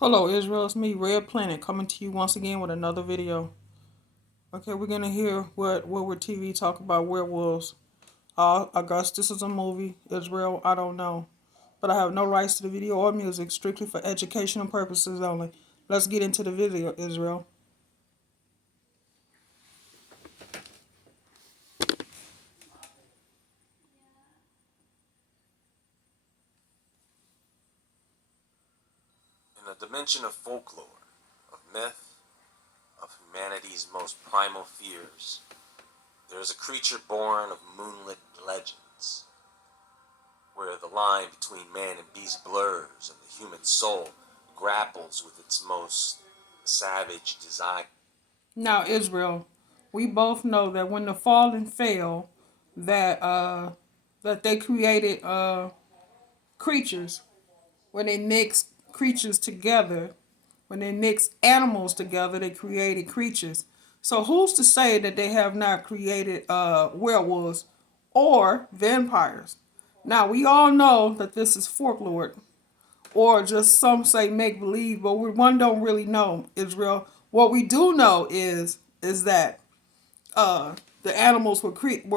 Hello Israel, it's me, Red Planet, coming to you once again with another video. Okay, we're gonna hear what would TV talk about werewolves. I guess this is a movie. Israel, I don't know. But I have no rights to the video or music, strictly for educational purposes only. Let's get into the video, Israel. In a dimension of folklore, of myth, of humanity's most primal fears, there is a creature born of moonlit legends, where the line between man and beast blurs and the human soul grapples with its most savage desire. Now, Israel, we both know that when the fallen fell, that that they created creatures. When they mixed creatures together, when they mixed animals together, they created creatures. So who's to say that they have not created werewolves or vampires? Now we all know that this is folklore, or just some say make believe, but one don't really know, Israel. What we do know is that the animals were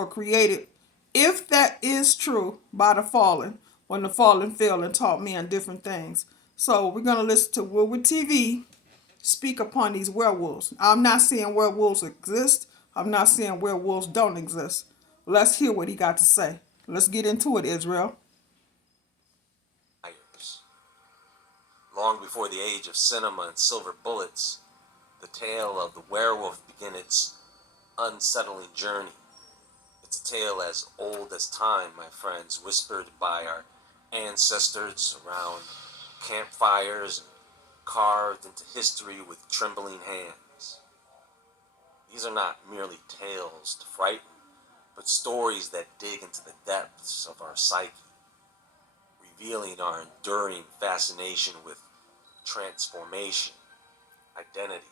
created, if that is true, by the fallen, when the fallen fell and taught men different things. So we're gonna listen to Woodward TV speak upon these werewolves. I'm not saying werewolves exist. I'm not saying werewolves don't exist. Let's hear what he got to say. Let's get into it, Israel. Long before the age of cinema and silver bullets, the tale of the werewolf began its unsettling journey. It's a tale as old as time, my friends, whispered by our ancestors around campfires and carved into history with trembling hands. These are not merely tales to frighten, but stories that dig into the depths of our psyche, revealing our enduring fascination with transformation, identity,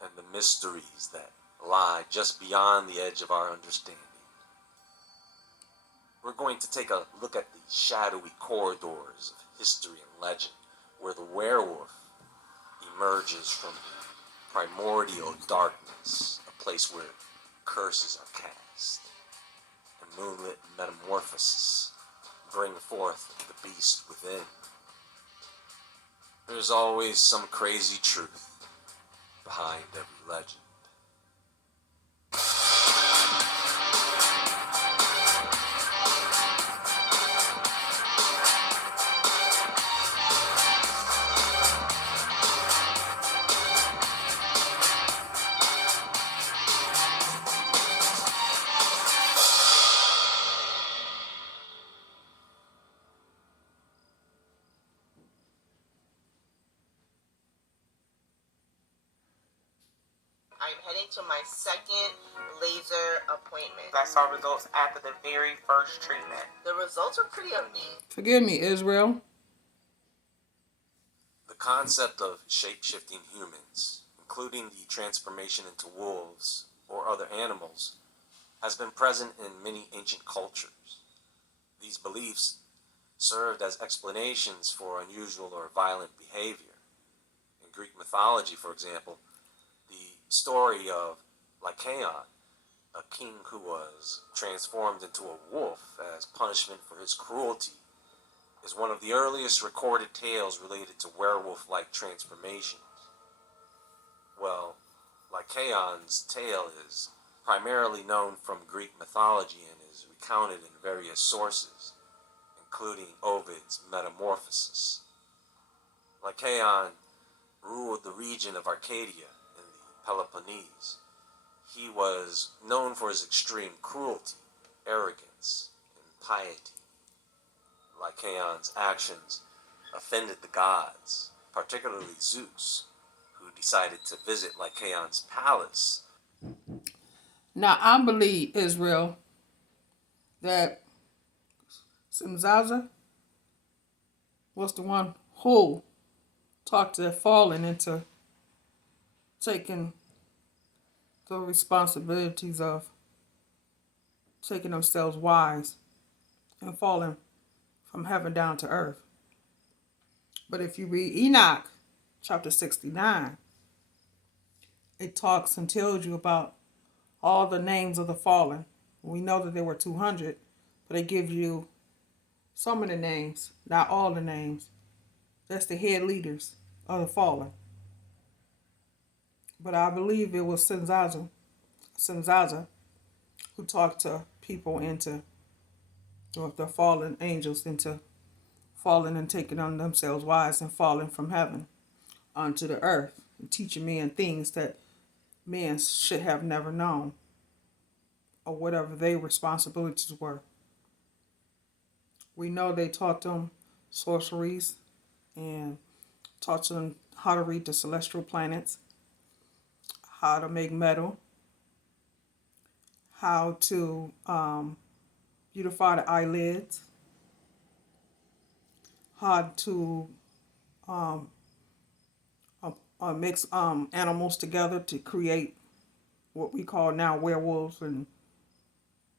and the mysteries that lie just beyond the edge of our understanding. We're going to take a look at the shadowy corridors of history and legend, where the werewolf emerges from primordial darkness, a place where curses are cast, and moonlit metamorphosis bring forth the beast within. There's always some crazy truth behind every legend. I'm heading to my second laser appointment. I saw results after the very first treatment. The results are pretty amazing. Forgive me, Israel. The concept of shape-shifting humans, including the transformation into wolves or other animals, has been present in many ancient cultures. These beliefs served as explanations for unusual or violent behavior. In Greek mythology, for example, the story of Lycaon, a king who was transformed into a wolf as punishment for his cruelty, is one of the earliest recorded tales related to werewolf-like transformations. Well, Lycaon's tale is primarily known from Greek mythology and is recounted in various sources, including Ovid's Metamorphoses. Lycaon ruled the region of Arcadia in the Peloponnese. He was known for his extreme cruelty, arrogance, and piety. Lycaon's actions offended the gods, particularly Zeus, who decided to visit Lycaon's palace. Now I believe, Israel, that Simzaza was the one who talked the fallen into taking the responsibilities of taking themselves wise and falling from heaven down to earth. But if you read Enoch, chapter 69, it talks and tells you about all the names of the fallen. We know that there were 200, but it gives you some of the names, not all the names. That's the head leaders of the fallen. But I believe it was Senzaza who talked to people into, or the fallen angels into falling and taking on themselves wives and falling from heaven onto the earth and teaching men things that men should have never known, or whatever their responsibilities were. We know they taught them sorceries and taught them how to read the celestial planets, how to make metal, how to beautify the eyelids, how to mix animals together to create what we call now werewolves and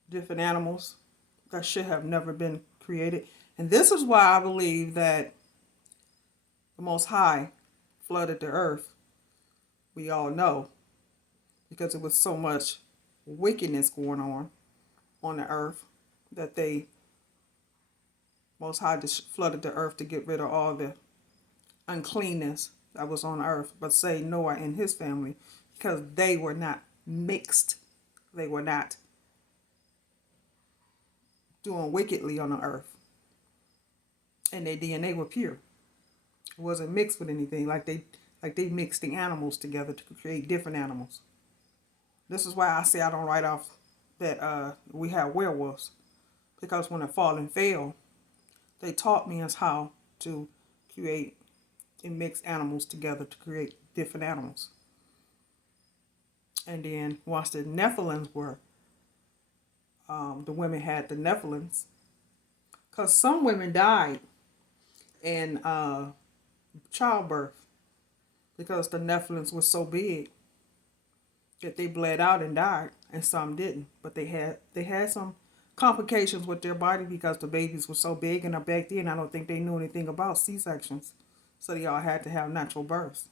different animals that should have never been created. And this is why I believe that the Most High flooded the earth. We all know, because there was so much wickedness going on the earth, that they Most High just flooded the earth to get rid of all the uncleanness that was on earth, but saved Noah and his family because they were not mixed. They were not doing wickedly on the earth, and their DNA were pure. It wasn't mixed with anything like they mixed the animals together to create different animals. This is why I say I don't write off that we have werewolves, because when the fallen fell, they taught me as how to create and mix animals together to create different animals. And then once the Nephilims were, the women had the Nephilims, because some women died in childbirth because the Nephilims were so big that they bled out and died, and some didn't. But they had some complications with their body because the babies were so big, and back then I don't think they knew anything about C-sections, so they all had to have natural births.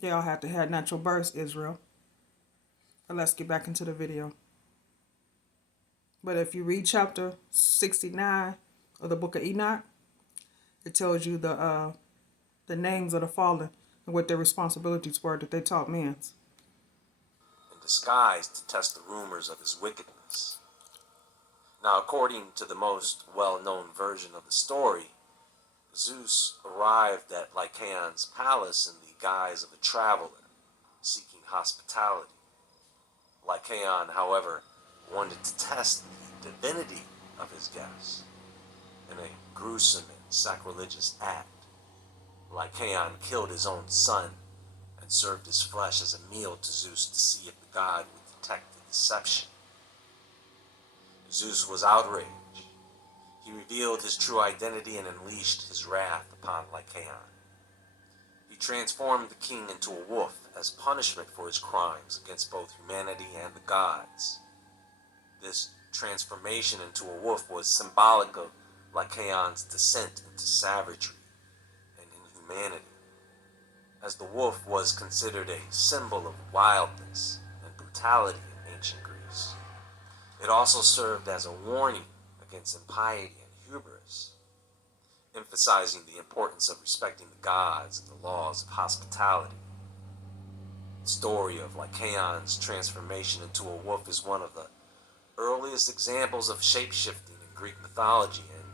They all had to have natural births, Israel. But let's get back into the video. But if you read chapter 69 of the book of Enoch, it tells you the names of the fallen and what their responsibilities were that they taught men. In disguise to test the rumors of his wickedness. Now, according to the most well-known version of the story, Zeus arrived at Lycaon's palace in the guise of a traveler, seeking hospitality. Lycaon, however, wanted to test the divinity of his guest. In a gruesome and sacrilegious act, Lycaon killed his own son and served his flesh as a meal to Zeus to see if the god would detect the deception. Zeus was outraged. He revealed his true identity and unleashed his wrath upon Lycaon. He transformed the king into a wolf as punishment for his crimes against both humanity and the gods. This transformation into a wolf was symbolic of Lycaon's descent into savagery and inhumanity, as the wolf was considered a symbol of wildness and brutality in ancient Greece. It also served as a warning against impiety and hubris, emphasizing the importance of respecting the gods and the laws of hospitality. The story of Lycaon's transformation into a wolf is one of the earliest examples of shape-shifting in Greek mythology and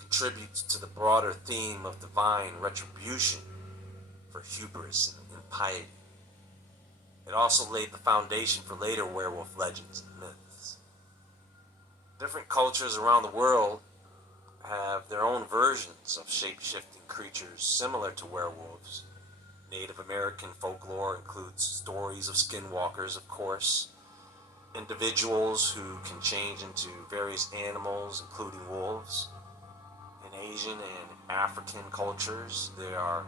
contributes to the broader theme of divine retribution for hubris and impiety. It also laid the foundation for later werewolf legends and myths. Different cultures around the world have their own versions of shape-shifting creatures similar to werewolves. Native American folklore includes stories of skinwalkers, of course, individuals who can change into various animals, including wolves. In Asian and African cultures, there are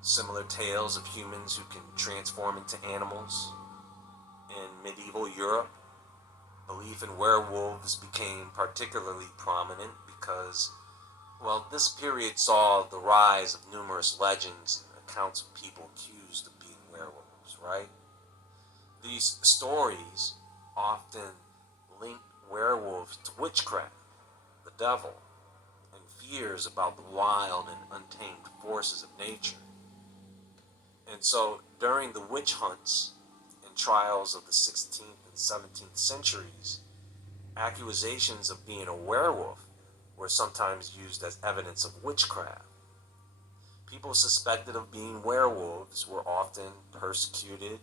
similar tales of humans who can transform into animals. In medieval Europe, belief in werewolves became particularly prominent because Well, this period saw the rise of numerous legends and accounts of people accused of being werewolves, right? These stories often link werewolves to witchcraft, the devil, and fears about the wild and untamed forces of nature. And so during the witch hunts and trials of the 16th and 17th centuries, accusations of being a werewolf were sometimes used as evidence of witchcraft. People suspected of being werewolves were often persecuted,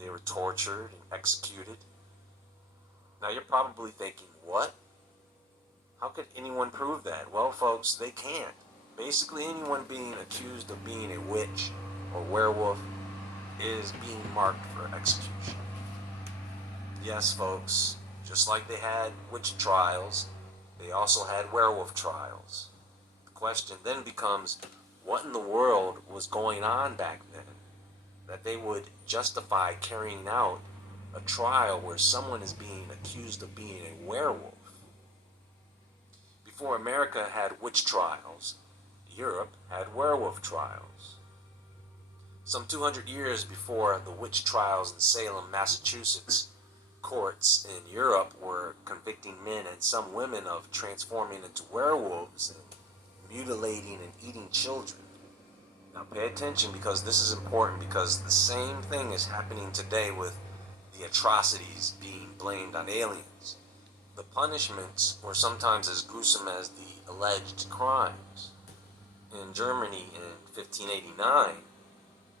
they were tortured and executed. Now you're probably thinking, what? How could anyone prove that? Well, folks, they can't. Basically, anyone being accused of being a witch or werewolf is being marked for execution. Yes, folks, just like they had witch trials, they also had werewolf trials. The question then becomes, what in the world was going on back then that they would justify carrying out a trial where someone is being accused of being a werewolf? Before America had witch trials, Europe had werewolf trials. Some 200 years before the witch trials in Salem, Massachusetts, courts in Europe were convicting men and some women of transforming into werewolves and mutilating and eating children. Now pay attention, because this is important, because the same thing is happening today with the atrocities being blamed on aliens. The punishments were sometimes as gruesome as the alleged crimes. In Germany in 1589,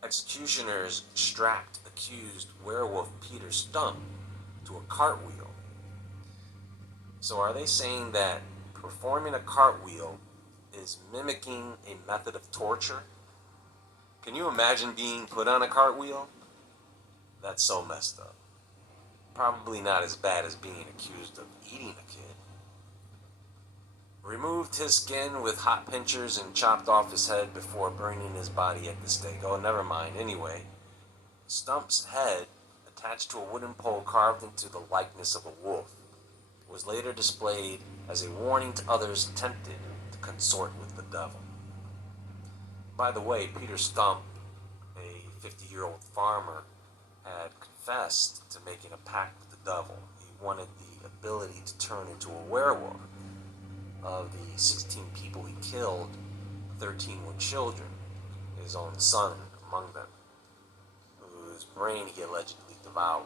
executioners strapped accused werewolf Peter Stump to a cartwheel. So are they saying that performing a cartwheel is mimicking a method of torture? Can you imagine being put on a cartwheel? That's so messed up. Probably not as bad as being accused of eating a kid. Removed his skin with hot pincers and chopped off his head before burning his body at the stake. Oh, never mind. Anyway, Stump's head, attached to a wooden pole carved into the likeness of a wolf, was later displayed as a warning to others tempted to consort with the devil. By the way, Peter Stump, a 50-year-old farmer, had confessed to making a pact with the devil. He wanted the ability to turn into a werewolf. Of the 16 people he killed, 13 were children, his own son among them, whose brain he allegedly devoured.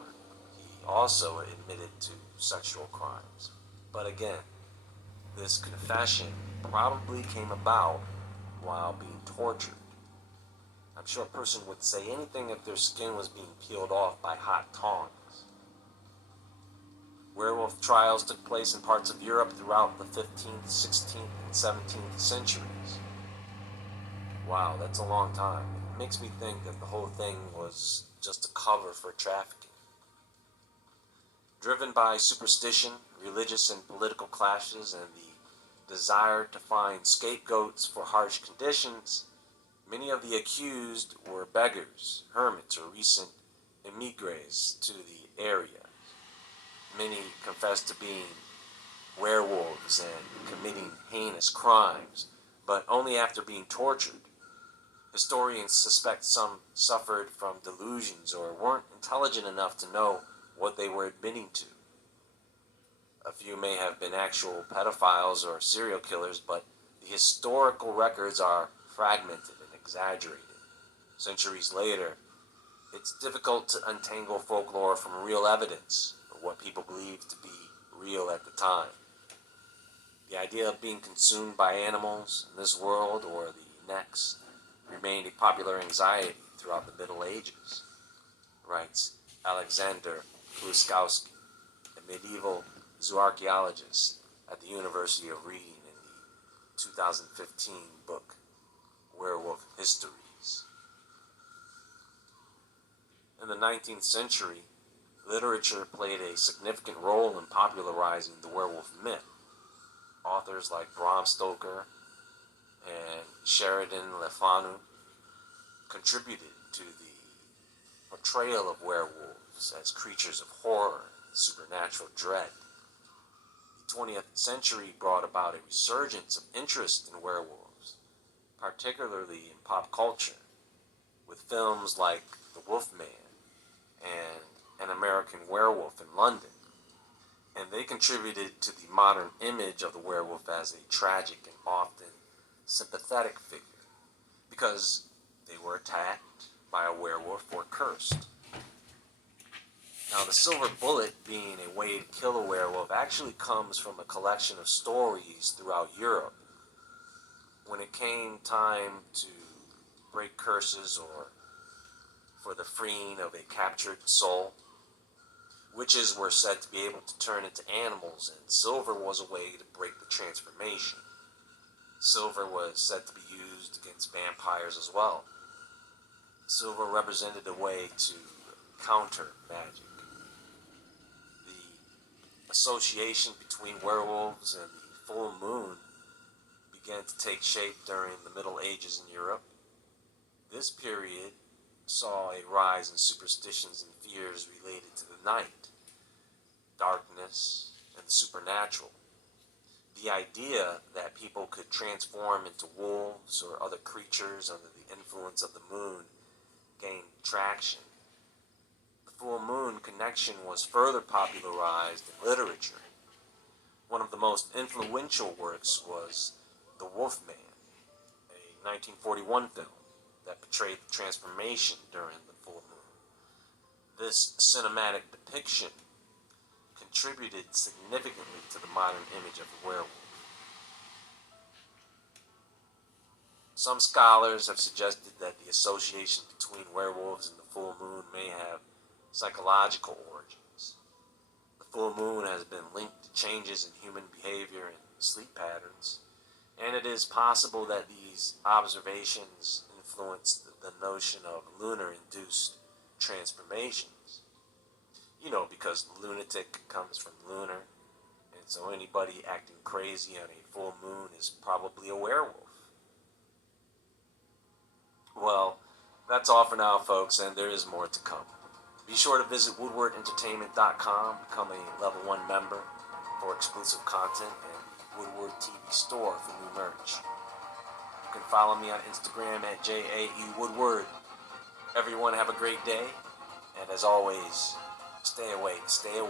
He also admitted to sexual crimes. But again, this confession probably came about while being tortured. I'm sure a person would say anything if their skin was being peeled off by hot tongs. Werewolf trials took place in parts of Europe throughout the 15th, 16th, and 17th centuries. Wow, that's a long time. It makes me think that the whole thing was just a cover for trafficking. Driven by superstition, religious and political clashes, and the desire to find scapegoats for harsh conditions, many of the accused were beggars, hermits, or recent emigres to the area. Many confessed to being werewolves and committing heinous crimes, but only after being tortured. Historians suspect some suffered from delusions or weren't intelligent enough to know what they were admitting to. A few may have been actual pedophiles or serial killers, but the historical records are fragmented and exaggerated. Centuries later, it's difficult to untangle folklore from real evidence, or what people believed to be real at the time. The idea of being consumed by animals in this world or the next remained a popular anxiety throughout the Middle Ages, writes Alexander Kluskowski, a medieval zooarchaeologist at the University of Reading, in the 2015 book Werewolf Histories. In the 19th century, literature played a significant role in popularizing the werewolf myth. Authors like Bram Stoker and Sheridan Le Fanu contributed to the portrayal of werewolves as creatures of horror and supernatural dread. 20th century brought about a resurgence of interest in werewolves, particularly in pop culture, with films like The Wolfman and An American Werewolf in London. And they contributed to the modern image of the werewolf as a tragic and often sympathetic figure, because they were attacked by a werewolf or cursed. Now, the silver bullet, being a way to kill a werewolf, actually comes from a collection of stories throughout Europe. When it came time to break curses or for the freeing of a captured soul, witches were said to be able to turn into animals, and silver was a way to break the transformation. Silver was said to be used against vampires as well. Silver represented a way to counter magic. The association between werewolves and the full moon began to take shape during the Middle Ages in Europe. This period saw a rise in superstitions and fears related to the night, darkness, and the supernatural. The idea that people could transform into wolves or other creatures under the influence of the moon gained traction. The full moon connection was further popularized in literature. One of the most influential works was The Wolfman, a 1941 film that portrayed the transformation during the full moon. This cinematic depiction contributed significantly to the modern image of the werewolf. Some scholars have suggested that the association between werewolves and the full moon may have psychological origins. The full moon has been linked to changes in human behavior and sleep patterns, and it is possible that these observations influenced the notion of lunar-induced transformations. Because lunatic comes from lunar, and so anybody acting crazy on a full moon is probably a werewolf. Well, that's all for now, folks, and there is more to come. Be sure to visit woodwardentertainment.com, become a level 1 member for exclusive content, and the Woodward TV store for new merch. You can follow me on Instagram at JAEWoodward. Everyone have a great day, and as always, stay awake, stay awake.